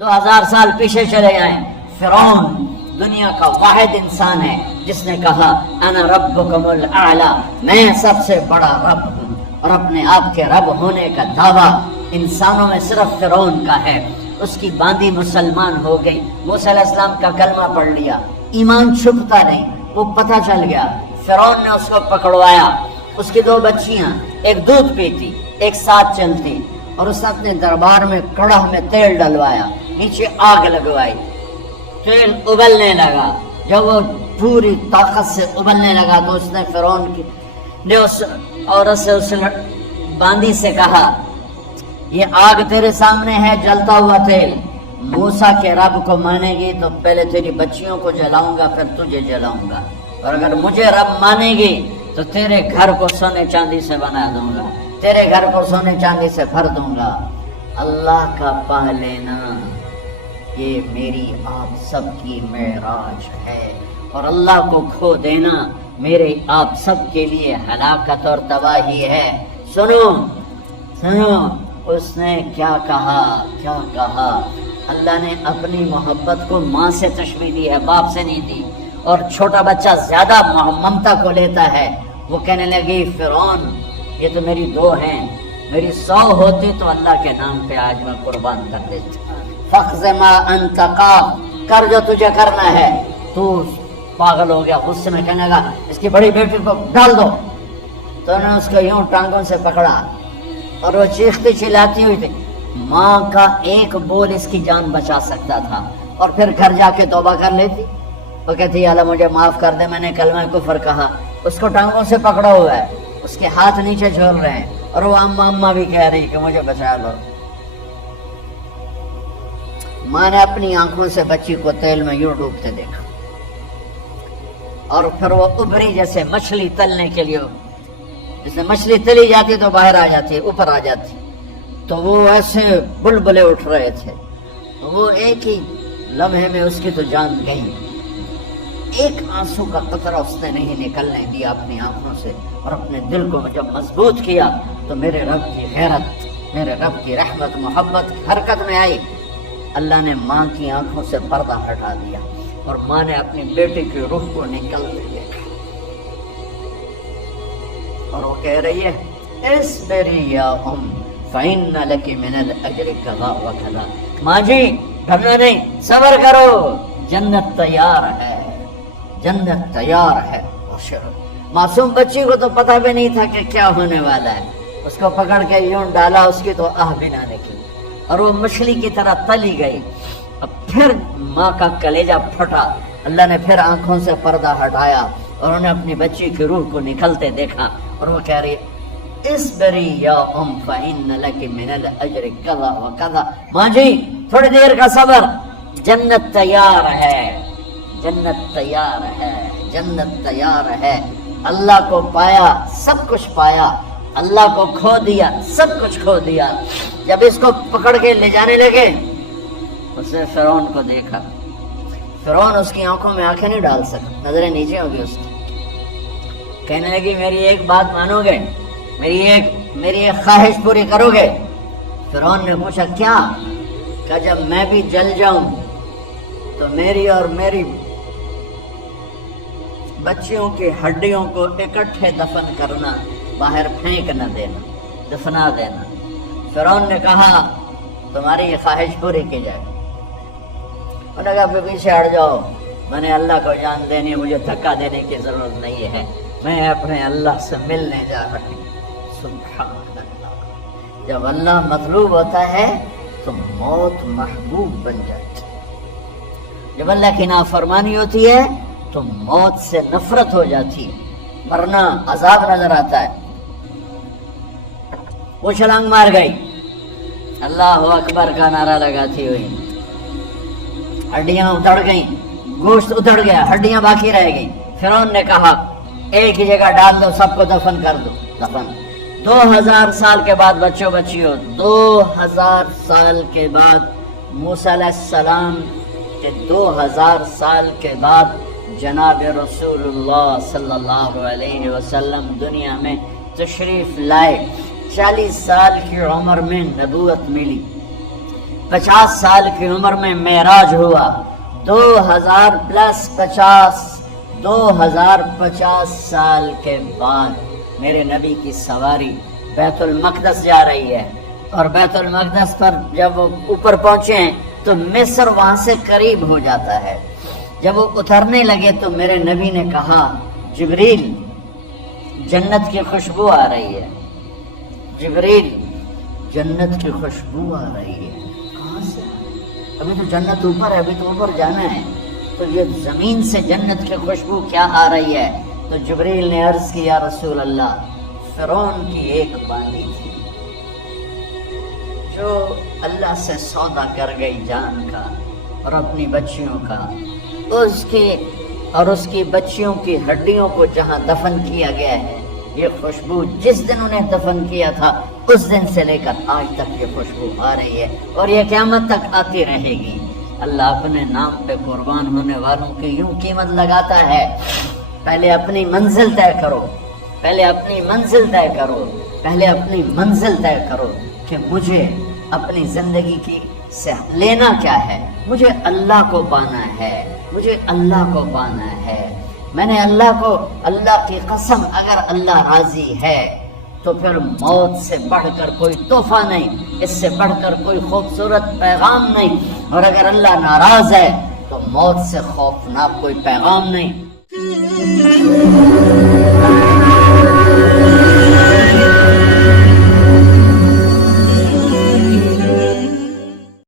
2000 साल पीछे चले जाएं, फिरौन दुनिया का वाहिद इंसान है जिसने कहा अना रब्बुकुमुल आला, मैं सबसे बड़ा रब हूँ, और अपने आप के रब होने का दावा इंसानों में सिर्फ फिरौन का है। उसकी बांदी मुसलमान हो गई, मूसा अलैहिस्सलाम का कलमा पढ़ लिया, ईमान छुपता नहीं, वो पता चल गया। फिरौन ने उसको पकड़वाया, उसकी 2 बच्चियां, एक दूध पीती एक साथ चलती, और उसने अपने दरबार में कड़ाह में तेल डलवाया, नीचे आग लगवाई, तेल उबलने लगा। जब वो पूरी ताकत से उबलने लगा तो उसने फिरौन ने उस औरत से, उस बांदी से कहा, ये आग तेरे सामने है, जलता हुआ तेल, मूसा के रब को मानेगी तो पहले तेरी बच्चियों को जलाऊंगा, फिर तुझे जलाऊंगा, और अगर मुझे रब मानेगी तो तेरे घर को सोने चांदी से बना दूंगा, तेरे घर को सोने चांदी से भर दूंगा। अल्लाह का पा लेना ये मेरी आप सबकी मेराज है, और अल्लाह को खो देना मेरे आप सब के लिए हलाकत और तबाही है। सुनो सुनो, उसने क्या कहा, क्या कहा। अल्लाह ने अपनी मोहब्बत को माँ से तशबीह दी है, बाप से नहीं दी, और छोटा बच्चा ज्यादा ममता को लेता है। वो कहने लगी, फिरौन ये तो मेरी 2 हैं, मेरी 100 होती तो अल्लाह के नाम पे आज मैं कुर्बान कर देती। फख्ज़मा अंतका, कर जो तुझे करना है। तू पागल हो गया, गुस्से में कहने लगा, इसकी बड़ी बेटी को डाल दो। तो उन्होंने उसको यूं टांगों से पकड़ा, और वो चीखती चिल्लाती हुई थी। माँ का एक बोल इसकी जान बचा सकता था, और फिर घर जाके तौबा कर लेती। वो कहती, अल्लाह मुझे माफ कर दे, मैंने कलमा कुफर कहा। उसको टांगों से पकड़ा हुआ है, उसके हाथ नीचे झोल रहे हैं, और वो अम्मा अम्मा भी कह रही कि मुझे बचा लो। माँ ने अपनी आंखों से बच्ची को तेल में यूं डूबते देखा, और फिर वो उभरी जैसे मछली तलने के लिए, जैसे मछली तली जाती तो बाहर आ जाती, ऊपर आ जाती, तो वो ऐसे बुलबुले उठ रहे थे। तो वो एक ही लम्हे में उसकी तो जान गई, एक आंसू का कतरा उसने नहीं निकलने दिया अपनी आंखों से, और अपने दिल को जब मजबूत किया तो मेरे रब की गैरत, मेरे रब की रहमत मोहब्बत हरकत में आई। अल्लाह ने माँ की आंखों से पर्दा हटा दिया, और माँ ने अपनी बेटी की रूह को निकलते देखा, और वो कह रही है, इस्बिरी या फ़इन्न लकी मिनल अज्रि कज़ा व कज़ा। माँ जी डरना नहीं, सब्र करो, जन्नत तैयार है, जन्नत तैयार है। मासूम बच्ची को तो पता भी नहीं था कि क्या होने वाला है, उसको पकड़ के यूं डाला, उसकी तो आह भी ना निकली, और वो मछली की तरह तली गई। अब फिर माँ का कलेजा फटा, अल्लाह ने फिर आंखों से पर्दा हटाया, और उन्हें अपनी बच्ची की रूह को निकलते देखा, और वो कह रही, इस्बिरी या फ़इन्न लकी मिनल अज्रि कज़ा व कज़ा। माँ जी थोड़ी देर का सब्र, जन्नत तैयार है, जन्नत तैयार है, जन्नत तैयार है। अल्लाह को पाया, सब कुछ पाया, अल्लाह को खो दिया, सब कुछ खो दिया। जब इसको पकड़ के ले जाने लगे, उसने फिरौन को देखा। फिरौन उसकी आंखों में आंखें नहीं डाल सका, नजरें नीचे होगी उसकी। कहने लगी, मेरी एक बात मानोगे, मेरी एक ख्वाहिश पूरी करोगे? फिरौन ने पूछा, क्या? कि जब मैं भी जल जाऊं तो मेरी और मेरी बच्चियों की हड्डियों को इकट्ठे दफन करना, बाहर फेंक न देना, दफना देना। फिरौन ने कहा, तुम्हारी ये ख्वाहिश पूरी की जाए। उन्होंने कहा, पीछे हट जाओ, मैंने अल्लाह को जान देनी, मुझे धक्का देने की जरूरत नहीं है, मैं अपने अल्लाह से मिलने जा रही हूँ। सुभान अल्लाह, जब अल्लाह मतलूब होता है तो मौत महबूब बन जाती है। जब अल्लाह की नाफरमानी होती है तो मौत से नफरत हो जाती है, मरना अजाब नजर आता है। वो छलांग मार गई, अल्लाह अकबर का नारा लगाती हुई, हड्डियां उधड़ गई, गोश्त उधड़ गया, हड्डियां बाकी रह गई। फिरौन ने कहा, एक ही जगह डाल दो, सबको दफन कर दो। दफन 2000 साल के बाद, बच्चों बच्चियों, 2000 साल के बाद, मूसा अलैहिस्सलाम के 2000 साल के बाद जनाब रसूलुल्लाह सल्लल्लाहु अलैहि वसल्लम दुनिया में तशरीफ लाए। 40 साल की उम्र में नबूवत मिली, 50 سال کی عمر میں معراج ہوا، 2050 سال کے بعد میرے نبی کی سواری بیت المقدس جا رہی ہے، اور بیت المقدس پر جب وہ اوپر پہنچے ہیں تو مصر وہاں سے قریب ہو جاتا ہے۔ جب وہ اترنے لگے تو میرے نبی نے کہا جبریل جنت کی خوشبو آ رہی ہے، جبریل جنت کی خوشبو آ رہی ہے۔ کہاں سے؟ ابھی تو جنت اوپر ہے، ابھی تو اوپر جانا ہے، تو یہ زمین سے جنت کی خوشبو کیا آ رہی ہے؟ تو جبریل نے عرض کی یا رسول اللہ، فرعون کی ایک بانی تھی جو اللہ سے سودا کر گئی جان کا اور اپنی بچیوں کا، اس کی بچیوں کی ہڈیوں کو جہاں دفن کیا گیا ہے، یہ خوشبو جس دن انہیں دفن کیا تھا اس دن سے لے کر آج تک یہ خوشبو آ رہی ہے اور یہ قیامت تک آتی رہے گی۔ اللہ اپنے نام پہ قربان ہونے والوں کی یوں قیمت لگاتا ہے، پہلے اپنی منزل طے کرو، پہلے اپنی منزل طے کرو، پہلے اپنی منزل طے کرو کہ مجھے اپنی زندگی کی سے لینا کیا ہے۔ مجھے اللہ کو پانا ہے، مجھے اللہ کو پانا ہے۔ میں نے اللہ کی قسم، اگر اللہ راضی ہے تو پھر موت سے بڑھ کر کوئی تحفہ نہیں، اس سے بڑھ کر کوئی خوبصورت پیغام نہیں، اور اگر اللہ ناراض ہے تو موت سے خوفناک کوئی پیغام نہیں۔